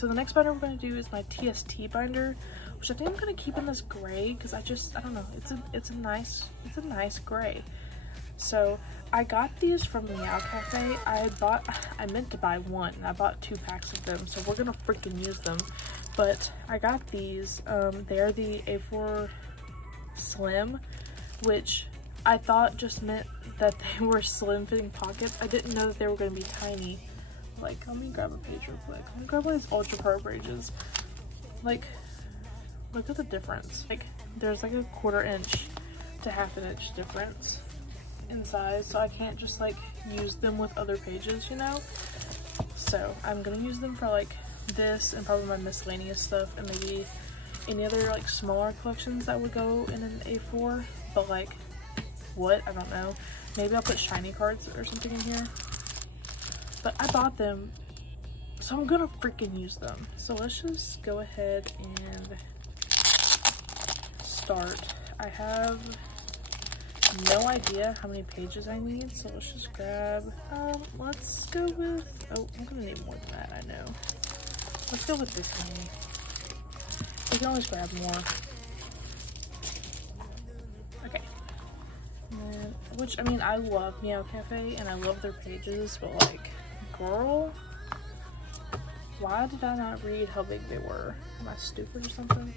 so the next binder we're going to do is my TST binder, which I think I'm going to keep in this gray because I don't know, it's a nice gray. So I got these from Meow Cafe. I meant to buy one and I bought 2 packs of them, so we're gonna freaking use them. But I got these. They're the A4 Slim, which I thought just meant that they were slim fitting pockets. I didn't know that they were gonna be tiny. Like, let me grab a page real quick. Let me grab one of these ultra pro pages. Like, look at the difference. Like, there's like a 1/4 inch to 1/2 inch difference in size, so I can't just like use them with other pages, you know? So I'm gonna use them for like this and probably my miscellaneous stuff and maybe any other like smaller collections that would go in an A4, but like what, I don't know. Maybe I'll put shiny cards or something in here, but I bought them, so I'm gonna freaking use them. So let's just go ahead and start. I have no idea how many pages I need, so let's just grab, let's go with, oh, I'm gonna need more than that, I know. Let's go with this one. We can always grab more. Okay. And, which, I mean, I love Meow Cafe, and I love their pages, but like, girl, why did I not read how big they were? Am I stupid or something?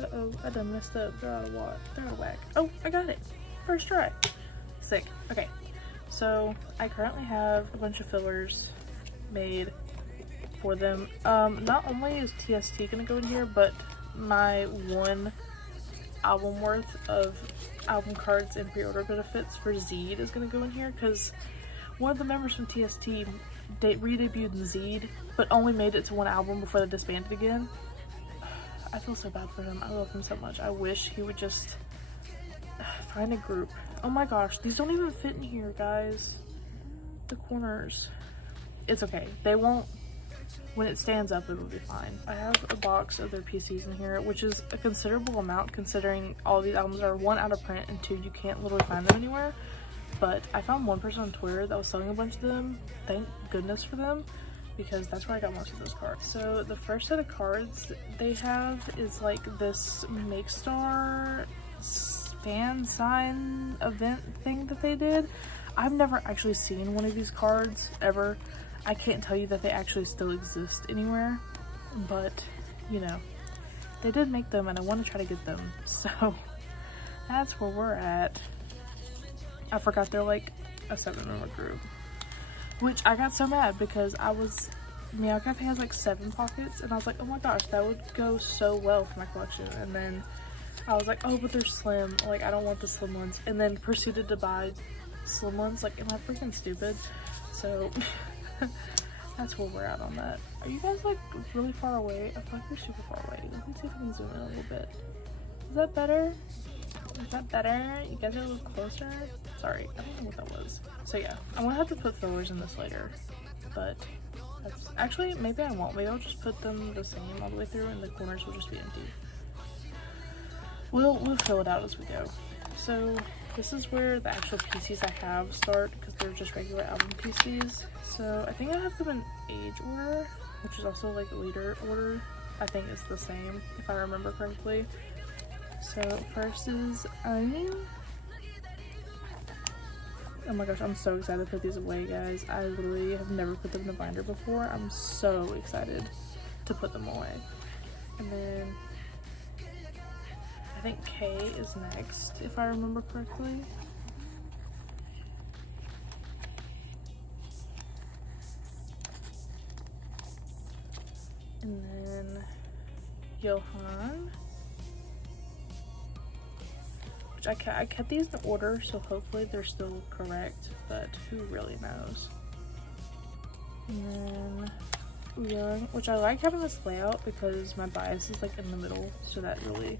Uh-oh, I done messed up. They're out of whack. Oh, I got it. First try. Sick. Okay, so I currently have a bunch of fillers made for them. Not only is TST gonna go in here, but my 1 album worth of album cards and pre-order benefits for Zed is gonna go in here, because one of the members from TST re-debuted in Zed, but only made it to 1 album before they disbanded again. I feel so bad for him. I love him so much. I wish he would just find a group. Oh my gosh, these don't even fit in here, guys. The corners. It's okay. They won't, when it stands up, it'll be fine. I have a box of their PCs in here, which is a considerable amount considering all these albums are 1, out of print, and 2, you can't literally find them anywhere. But I found one person on Twitter that was selling a bunch of them. Thank goodness for them, because that's where I got most of those cards. So the first set of cards they have is like this Make Star fan sign event thing that they did. I've never actually seen one of these cards ever. I can't tell you that they actually still exist anywhere, but you know, they did make them and I want to try to get them. So that's where we're at. I forgot they're like a 7-member group. Which I got so mad because Meow Cafe has like 7 pockets and I was like, oh my gosh, that would go so well for my collection. And then I was like, oh, but they're slim. Like, I don't want the slim ones. And then proceeded to buy slim ones. Like, am I freaking stupid? So that's where we're at on that. Are you guys like really far away? I feel like you're super far away. Let me see if I can zoom in a little bit. Is that better? Is that better? You guys are a little closer? Sorry, I don't know what that was. So yeah, I'm gonna have to put fillers in this later, but that's actually, maybe I won't. Maybe I'll just put them the same all the way through and the corners will just be empty. We'll fill it out as we go. So this is where the actual PCs I have start, because they're just regular album PCs. So I think I have them in age order, which is also like leader order. I think it's the same if I remember correctly. So first is Onion. Oh my gosh, I'm so excited to put these away, guys. I literally have never put them in a binder before. I'm so excited to put them away. And then I think K is next, if I remember correctly. And then Yonghyeon. I kept these in order, so hopefully they're still correct, but who really knows. And then Yonghyeon, which I like having this layout because my bias is like in the middle, so that really,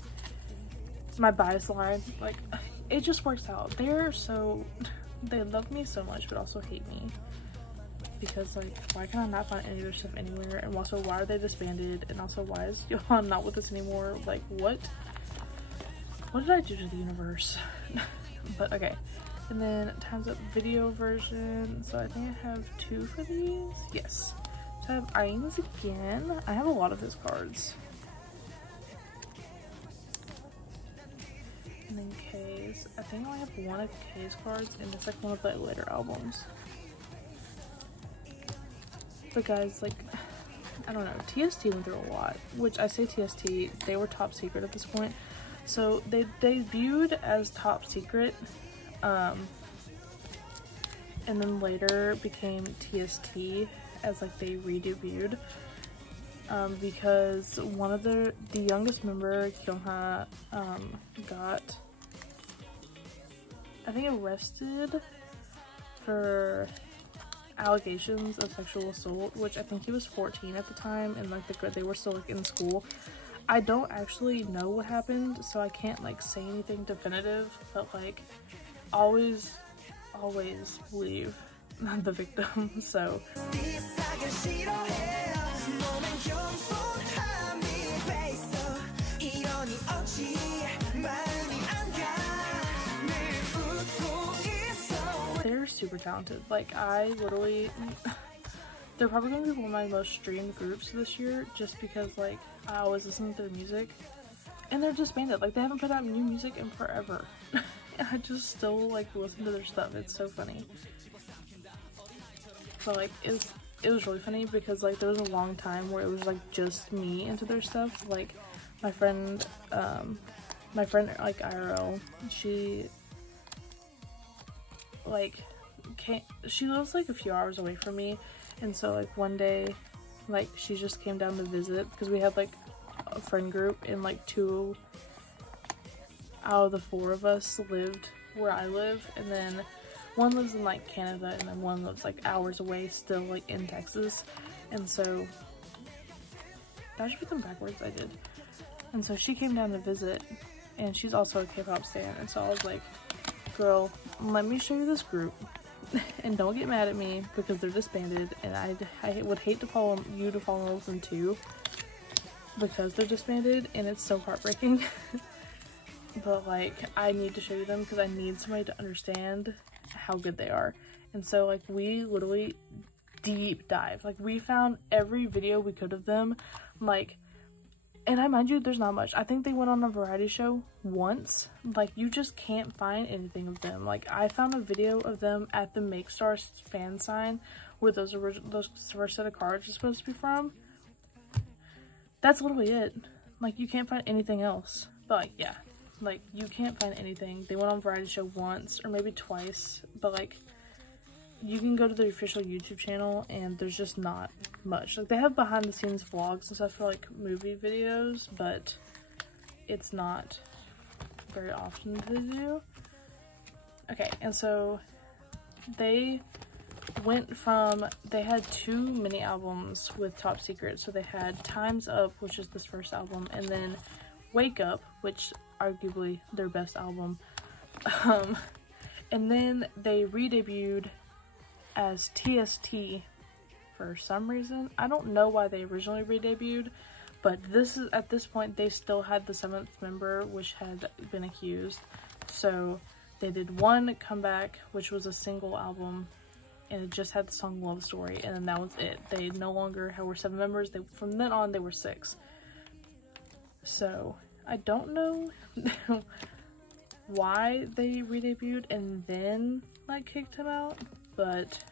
my bias line, like, it just works out. They love me so much, but also hate me. Because like, why can I not find any of their stuff anywhere? And also, why are they disbanded? And also, why is Yonghyeon not with us anymore? Like, what did I do to the universe? But okay, And then Time's Up video version. So I think I have 2 for these. Yes. So I have Ains again. I have a lot of his cards. And then K's. I think I only have 1 of K's cards, and it's like one of the later albums. But guys, like, I don't know, TST went through a lot, which I say TST, they were top secret at this point. So they debuted as top secret, and then later became TST as like they re-debuted, because one of the youngest member, Kyeongha, got, I think, arrested for allegations of sexual assault, which I think he was 14 at the time, and like they were still like in school. I don't actually know what happened, so I can't like say anything definitive, but like always believe the victim. So they're super talented. Like, I literally they're probably gonna be one of my most streamed groups this year, just because like I always listen to their music, and they're disbanded. Like, they haven't put out new music in forever. And I just still like listen to their stuff. It's so funny. But like it was really funny because like there was a long time where it was like just me into their stuff. Like my friend like IRL, she like she lives like a few hours away from me, and so like one day like she just came down to visit because we had like a friend group, and like 2 out of the 4 of us lived where I live, and then one lives in like Canada, and then one lives like hours away still like in Texas. And so did I just put them backwards? I did. And so she came down to visit, and she's also a K-pop stan, and so I was like, girl, let me show you this group. And don't get mad at me because they're disbanded, and I would hate to fall in love with them too because they're disbanded, and it's so heartbreaking. But like I need to show you them because I need somebody to understand how good they are. And so like we literally deep dive, like we found every video we could of them, like, and I mind you, there's not much. I think they went on a variety show once. Like, you just can't find anything of them. Like, I found a video of them at the Make Star fan sign where those first set of cards are supposed to be from. That's literally it. Like, you can't find anything else. But like, yeah, like you can't find anything. They went on variety show once or maybe twice, but like you can go to their official YouTube channel and there's just not much. Like, they have behind the scenes vlogs and stuff for like movie videos, but it's not very often to do. Okay, and so they went from, they had 2 mini albums with Top Secret. So they had Time's Up, which is this first album, and then Wake Up, which arguably their best album. And then they re-debuted as TST for some reason. I don't know why they originally re-debuted, but at this point they still had the 7th member, which had been accused. So they did one comeback, which was a single album, and it just had the song Love Story, and then that was it. They no longer were 7 members. From then on they were 6. So I don't know why they re-debuted and then like kicked him out, but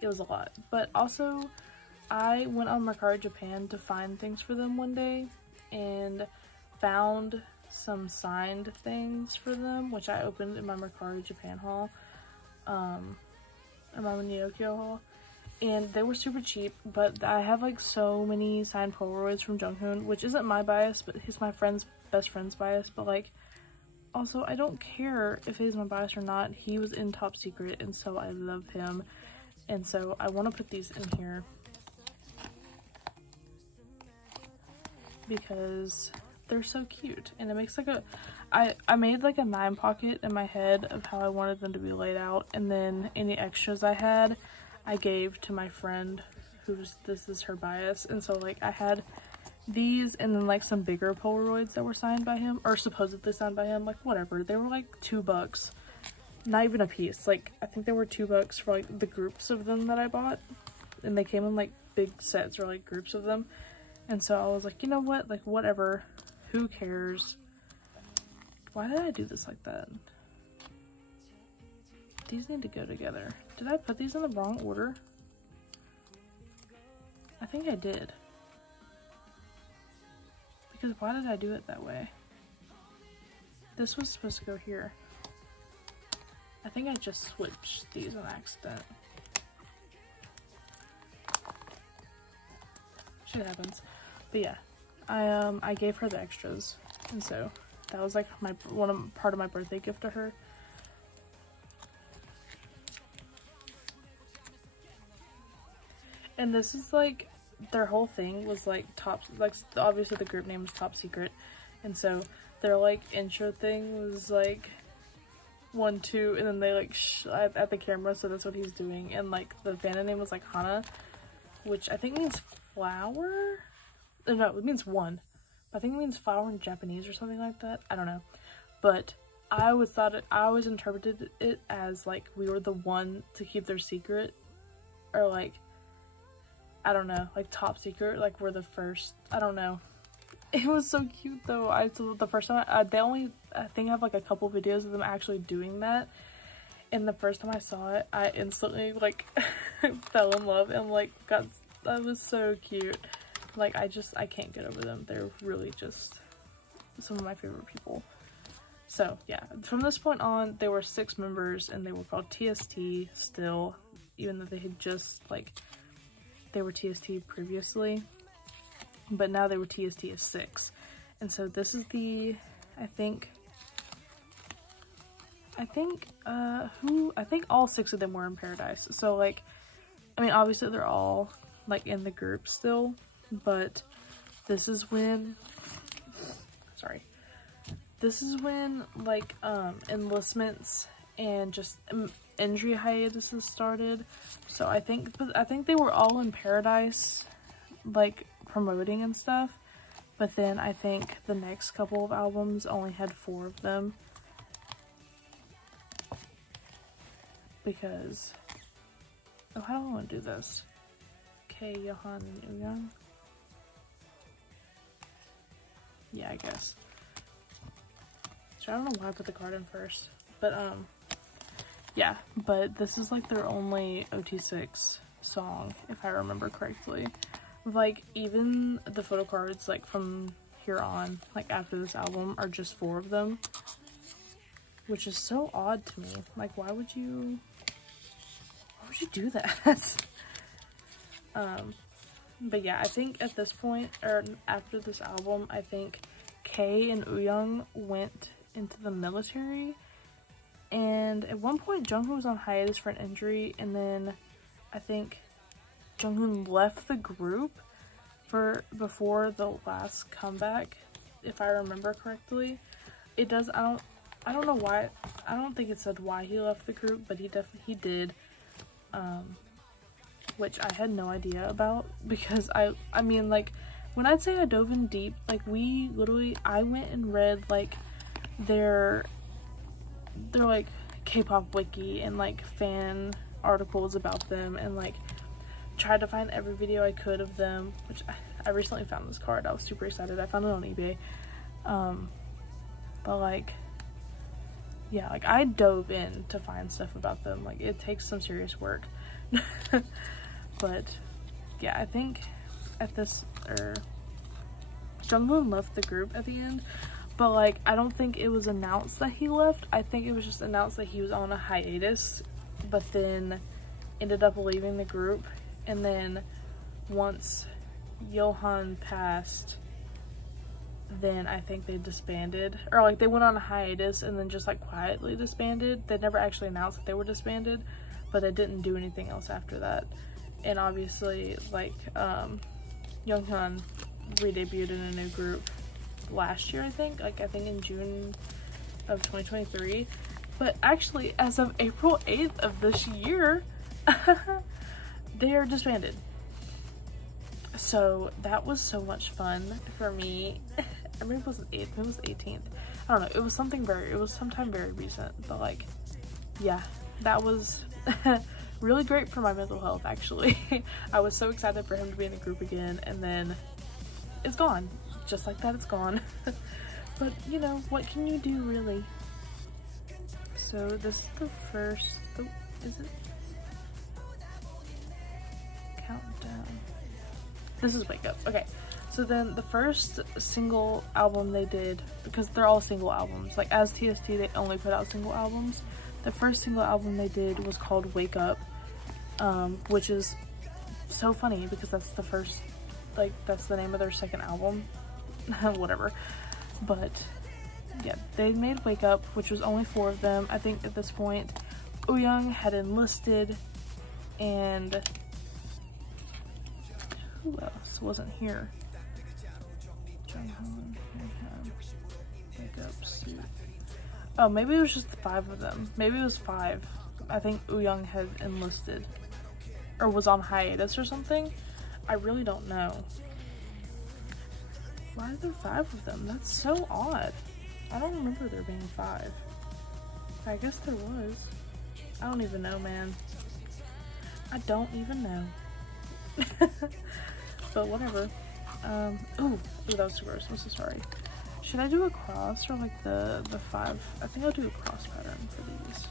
it was a lot. But also, I went on Mercari Japan to find things for them one day and found some signed things for them, which I opened in my Mercari Japan haul, in my Yonghyeon haul, and they were super cheap. But I have like so many signed Polaroids from Junghoon, which isn't my bias, but he's my best friend's bias. But like, also, I don't care if he's my bias or not. He was in Top Secret, and so I love him. And so I want to put these in here because they're so cute. And it makes like I made like a 9 pocket in my head of how I wanted them to be laid out. And then any extras I had, I gave to my friend this is her bias. And so like I had these, and then like some bigger Polaroids that were signed by him, or supposedly signed by him, like whatever. They were like $2, not even a piece. Like, I think they were $2 for like the groups of them that I bought, and they came in like big sets or like groups of them. And so I was like, you know what, like whatever, who cares? Why did I do this like that? These need to go together. Did I put these in the wrong order? I think I did. Because why did I do it that way? This was supposed to go here. I think I just switched these on accident. Shit happens. But yeah, I gave her the extras, and so that was like my part of my birthday gift to her. And this is like, their whole thing was like obviously the group name was Top Secret, and so their like intro thing was like 1, 2, and then they like at the camera, so that's what he's doing. And like the band name was like Hana, which I think means flower. No, it means one. I think it means flower in Japanese or something like that. I don't know, but I always interpreted it as like we were the one to keep their secret, or like, I don't know, like top secret, like we're the first. I don't know. It was so cute though. The first time they only, I think, have like a couple videos of them actually doing that, and the first time I saw it, I instantly like fell in love and like that was so cute. Like I can't get over them. They're really just some of my favorite people. So yeah, from this point on, there were 6 members, and they were called TST still, even though they had just like, they were TST previously, but now they were TST as 6. And so this is the, I think all 6 of them were in Paradise. So like, I mean, obviously they're all like in the group still, but this is when, like enlistments and just injury hiatuses started. So I think they were all in Paradise, like promoting and stuff, but then I think the next couple of albums only had 4 of them, because, oh, how do I want to do this? Kyeongha and Yonghyeon. Yeah, I guess. So I don't know why I put the card in first, but yeah, but this is like their only OT6 song, if I remember correctly. Like, even the photo cards, like from here on, like after this album, are just 4 of them, which is so odd to me. Like, why would you do that? But yeah, I think at this point, or after this album, I think K and Wooyoung went into the military, and at one point Junghoon was on hiatus for an injury, and then I think Junghoon left the group before the last comeback, if I remember correctly. It does, I don't know why, I don't think it said why he left the group, but he did, which I had no idea about, because I mean, like, when I'd say I dove in deep, like, I went and read like their like K-pop wiki and like fan articles about them, and like tried to find every video I could of them, which I recently found this card. I was super excited. I found it on eBay. But like, yeah, like I dove in to find stuff about them. Like, it takes some serious work. But yeah, I think at this, Junghoon left the group at the end, but like, I don't think it was announced that he left. I think it was just announced that he was on a hiatus, but then ended up leaving the group. And then once Yonghyeon passed, then I think they disbanded, or like they went on a hiatus and then just like quietly disbanded. They never actually announced that they were disbanded, but they didn't do anything else after that. And obviously, like, Yonghyeon re-debuted in a new group last year, I think in June of 2023. But actually, as of April 8th of this year, they are disbanded. So that was so much fun for me. I mean, it wasn't 8th, it was 18th. I don't know, it was sometime very recent, but like, yeah, that was really great for my mental health, actually. I was so excited for him to be in the group again, and then it's gone. Just like that, it's gone. But, you know, what can you do, really? So this is the first, oh, is it? Countdown. This is Wake Up. Okay, so then the first single album they did, because they're all single albums, like as TST they only put out single albums. The first single album they did was called Wake Up, which is so funny because that's the first, like, that's the name of their second album. Whatever. But yeah, they made Wake Up, which was only 4 of them. I think at this point Yonghyeon had enlisted, and who else wasn't here? Junghoon, Wake Up, Suit. Oh, maybe it was just the 5 of them. Maybe it was 5. I think Yonghyeon had enlisted or was on hiatus or something. I really don't know. Why are there 5 of them? That's so odd. I don't remember there being 5. I guess there was. I don't even know, man. I don't even know. But whatever. Ooh, that was too gross. I'm so sorry. Should I do a cross or like the 5? I think I'll do a cross pattern for these.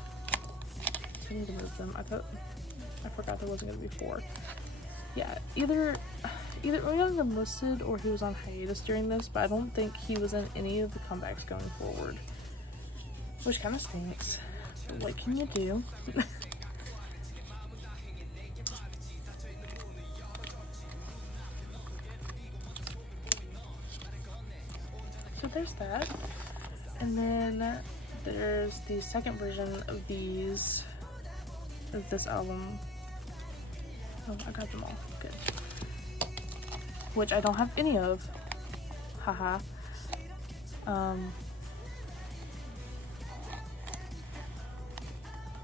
I need to move them. I forgot there wasn't gonna be 4. Yeah, either Yonghyeon enlisted or he was on hiatus during this, but I don't think he was in any of the comebacks going forward, which kind of stinks. But what can you do? So there's that, and then there's the second version of this album. Oh, I got them all. Good. Which I don't have any of. Haha.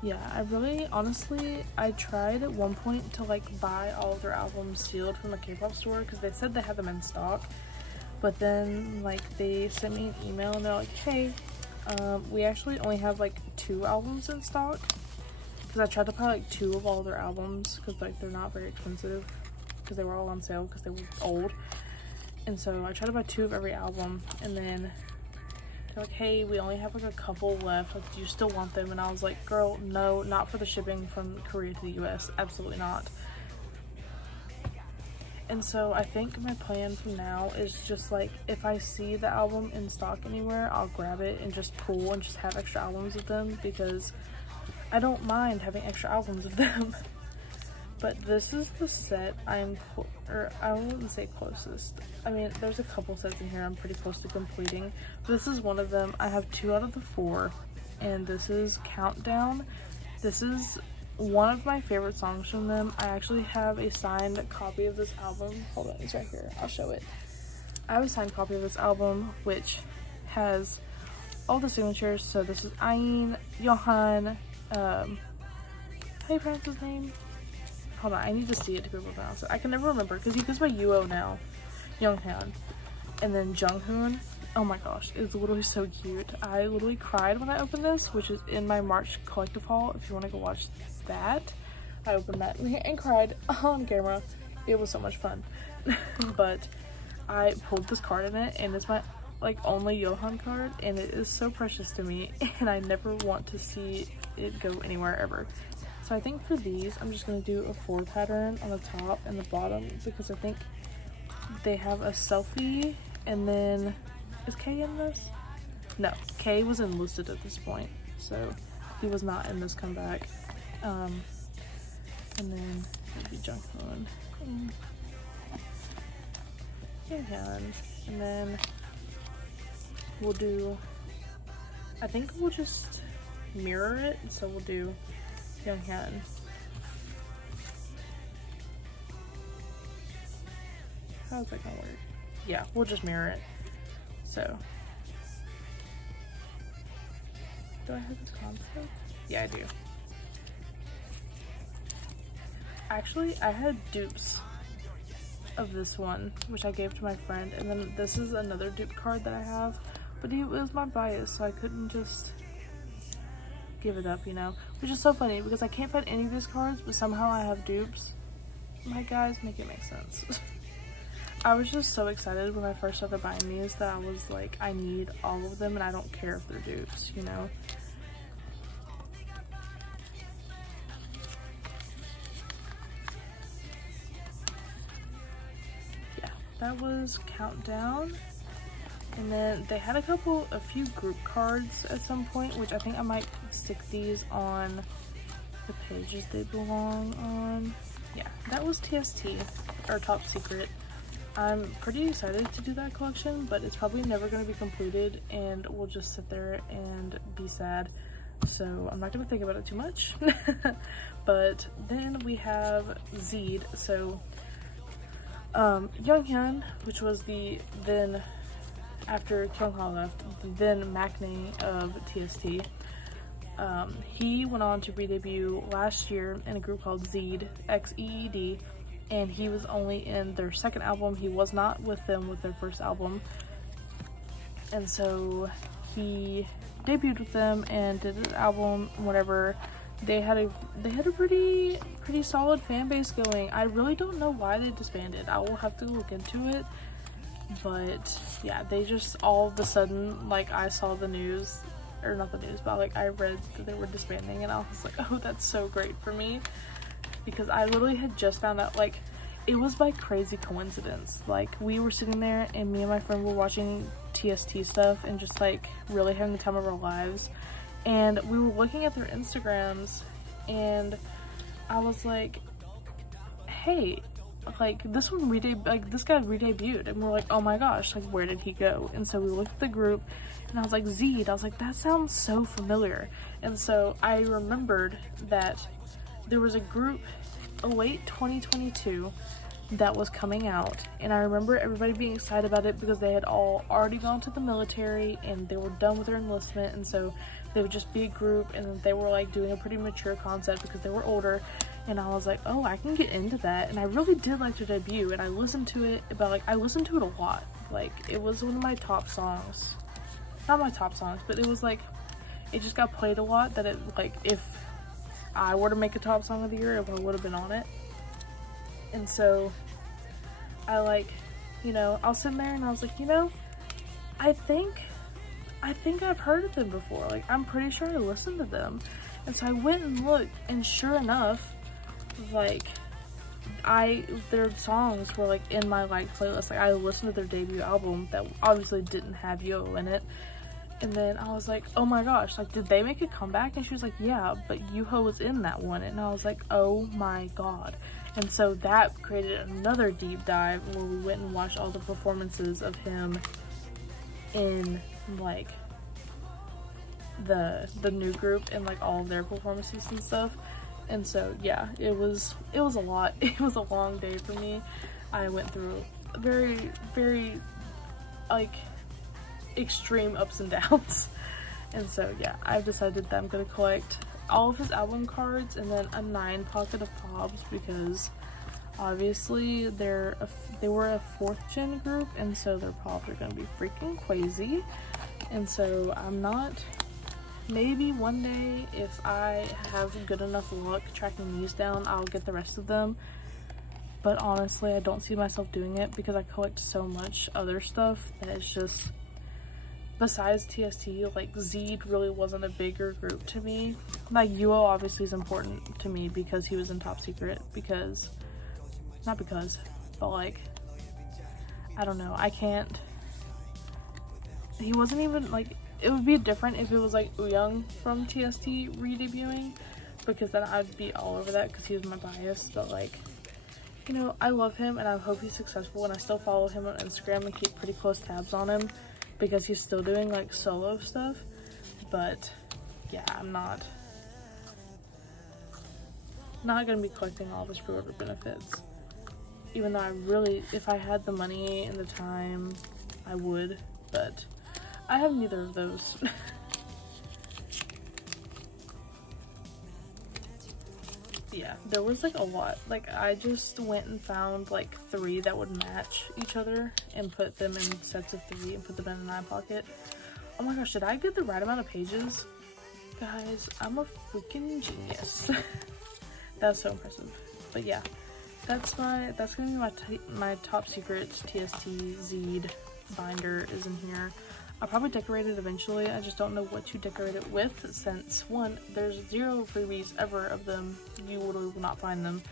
Yeah, I really, honestly, I tried at one point to like buy all of their albums sealed from a K-pop store because they said they had them in stock. But then like they sent me an email and they're like, hey, we actually only have like 2 albums in stock. Because I tried to buy like 2 of all their albums because like they're not very expensive because they were all on sale because they were old. And so I tried to buy 2 of every album, and then they're like, hey, we only have like a couple left, like, do you still want them? And I was like, girl, no, not for the shipping from Korea to the US, absolutely not. And so I think my plan from now is just like, if I see the album in stock anywhere, I'll grab it and just pull and just have extra albums of them, because I don't mind having extra albums of them. But this is the set I wouldn't say closest. I mean, there's a couple sets in here I'm pretty close to completing. This is one of them. I have 2 out of the 4, and this is Countdown. This is one of my favorite songs from them. I actually have a signed copy of this album. Hold on, it's right here. I'll show it. I have a signed copy of this album, which has all the signatures. So this is Ain, Yonghyeon, how do you pronounce his name? Hold on, I need to see it to be able to pronounce it. I can never remember because he goes by Yuo now. Yonghyeon. And then Junghoon. Oh my gosh, it's literally so cute. I literally cried when I opened this, which is in my March collective haul. If you want to go watch that, I opened that and cried on camera. It was so much fun. But I pulled this card in it, and it's my like only Yonghyeon card, and it is so precious to me, and I never want to see it go anywhere ever. So I think for these, I'm just going to do a 4 pattern on the top and the bottom, because I think they have a selfie, and then, is K in this? No, K was enlisted at this point, so he was not in this comeback. And then maybe Junghoon. And then we'll do, I think we'll just mirror it, so we'll do Yonghyeon. How's that gonna work? Yeah, we'll just mirror it. So, do I have this concept? Yeah, I do. Actually, I had dupes of this one, which I gave to my friend, and then this is another dupe card that I have, but it was my bias, so I couldn't just give it up, you know? Which is so funny because I can't find any of these cards, but somehow I have dupes. Like, guys, make it make sense. I was just so excited when I first started buying these that I was like, I need all of them and I don't care if they're dupes, you know? Yeah, that was Countdown. And then they had a few group cards at some point, which I think I might stick these on the pages they belong on. Yeah, that was TST, or Top Secret. I'm pretty excited to do that collection, but it's probably never going to be completed and we'll just sit there and be sad. So I'm not going to think about it too much. But then we have Zed. So Yonghyeon, which was the then, after Kyeongha left, the then Maknae of TST, he went on to re-debut last year in a group called Zed, Xeed, and he was only in their second album. He was not with them with their first album, and so he debuted with them and did an album. Whatever, they had a pretty solid fan base going. I really don't know why they disbanded. I will have to look into it. But yeah, they just all of a sudden, like, I saw the news, or not the news, but like I read that they were disbanding and I was like, oh, that's so great for me, because I literally had just found out, like, it was by crazy coincidence. Like, we were sitting there and me and my friend were watching TST stuff and just like really having the time of our lives, and we were looking at their Instagrams and I was like, hey, like, this one this guy re-debuted, and we're like, oh my gosh, like, where did he go? And so we looked at the group and I was like, Zed, I was like, that sounds so familiar. And so I remembered that there was a group late 2022 that was coming out, and I remember everybody being excited about it because they had all already gone to the military and they were done with their enlistment, and so they would just be a group, and they were like doing a pretty mature concept because they were older. And I was like, oh, I can get into that. And I really did like their debut, and I listened to it, but like I listened to it a lot. Like, it was one of my top songs. Not my top songs, but it was like, it just got played a lot that it, like, if I were to make a top song of the year, it would have been on it. And so I, like, you know, I was sitting there and I was like, you know, I think I've heard of them before. Like, I'm pretty sure I listened to them. And so I went and looked, and sure enough, like, their songs were like in my like playlist. Like, I listened to their debut album that obviously didn't have Yo in it, and then I was like, oh my gosh, like, did they make a comeback? And she was like, yeah, but Yuho was in that one. And I was like, oh my god. And so that created another deep dive where we went and watched all the performances of him in like the new group and like all of their performances and stuff. And so yeah, it was a lot. It was a long day for me. I went through very like extreme ups and downs. And so yeah, I've decided that I'm gonna collect all of his album cards and then a 9 pocket of Pobs, because obviously they were a 4th gen group, and so their Pobs are gonna be freaking crazy. And so I'm not, maybe one day if I have good enough luck tracking these down, I'll get the rest of them. But honestly, I don't see myself doing it because I collect so much other stuff that it's just, besides TST, like, Zed really wasn't a bigger group to me. Like, Yuo obviously is important to me because he was in Top Secret, because, not because, but like, I don't know, I can't, he wasn't even, like, it would be different if it was like Young from TST re-debuting, because then I'd be all over that because he was my bias. But like, you know, I love him and I hope he's successful, and I still follow him on Instagram and keep pretty close tabs on him because he's still doing like solo stuff. But yeah, I'm not gonna be collecting all of his pre-order benefits, even though I really, if I had the money and the time, I would, but I have neither of those. Yeah, there was like a lot. Like, I just went and found like 3 that would match each other and put them in sets of 3 and put them in a 9 pocket. Oh my gosh, did I get the right amount of pages? Guys, I'm a freaking genius. That's so impressive. But yeah, that's gonna be my top secret TST Z'd binder is in here. I'll probably decorate it eventually. I just don't know what to decorate it with, since one, there's 0 freebies ever of them. You literally will not find them.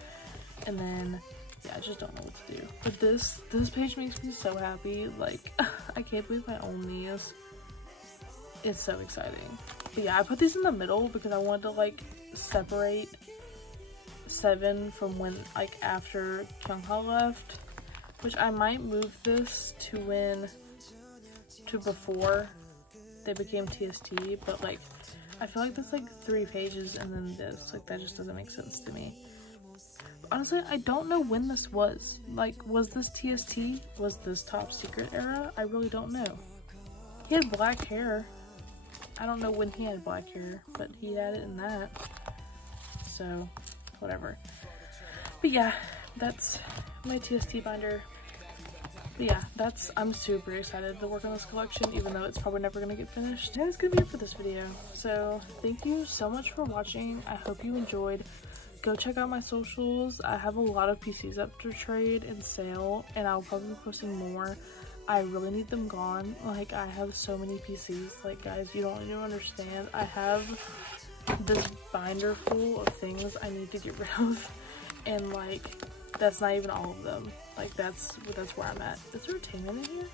And then yeah, I just don't know what to do. But this page makes me so happy. Like, I can't believe I own these. It's so exciting. But yeah, I put these in the middle because I wanted to like separate 7 from when, like, after Kyeongha left, which I might move this to before they became TST, but like I feel like that's like 3 pages and then this, like, that just doesn't make sense to me. But honestly, I don't know when this was. Like, was this TST? Was this top secret era? I really don't know. He had black hair. I don't know when he had black hair, but he had it in that. So, whatever. But yeah, that's my TST binder. But yeah, I'm super excited to work on this collection, even though it's probably never gonna get finished. And that's gonna be it for this video. So, thank you so much for watching. I hope you enjoyed. Go check out my socials. I have a lot of PCs up to trade and sale, and I'll probably be posting more. I really need them gone. Like, I have so many PCs. Like, guys, you don't even understand. I have this binder full of things I need to get rid of, and like, that's not even all of them. Like, that's where I'm at. Is there a 10 in here?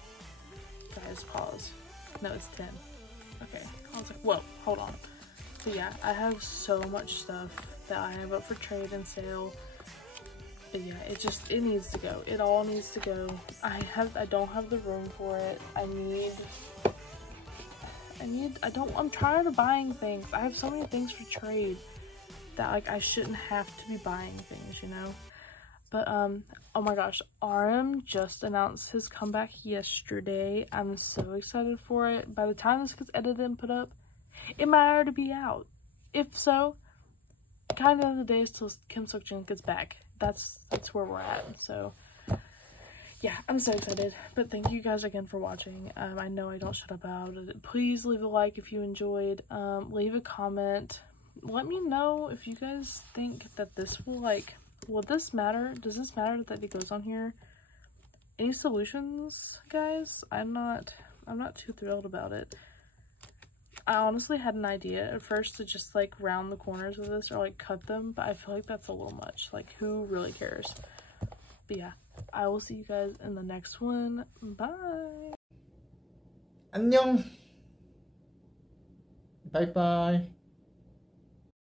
Guys, pause. No, it's 10. Okay, I was like, whoa, hold on. But yeah, I have so much stuff that I have up for trade and sale. But yeah, it needs to go. It all needs to go. I don't have the room for it. I'm tired of buying things. I have so many things for trade that, like, I shouldn't have to be buying things, you know? But, oh my gosh, RM just announced his comeback yesterday. I'm so excited for it. By the time this gets edited and put up, it might already be out. If so, kind of the days till Kim Seokjin gets back. That's where we're at. So yeah, I'm so excited. But thank you guys again for watching. I know I don't shut up about it. Please leave a like if you enjoyed. Leave a comment. Let me know if you guys think that this will, like, will this matter? Does this matter that it goes on here? Any solutions, guys? I'm not too thrilled about it. I honestly had an idea at first to just, like, round the corners of this or, like, cut them, but I feel like that's a little much. Like, who really cares? But yeah, I will see you guys in the next one. Bye! 안녕! Bye bye!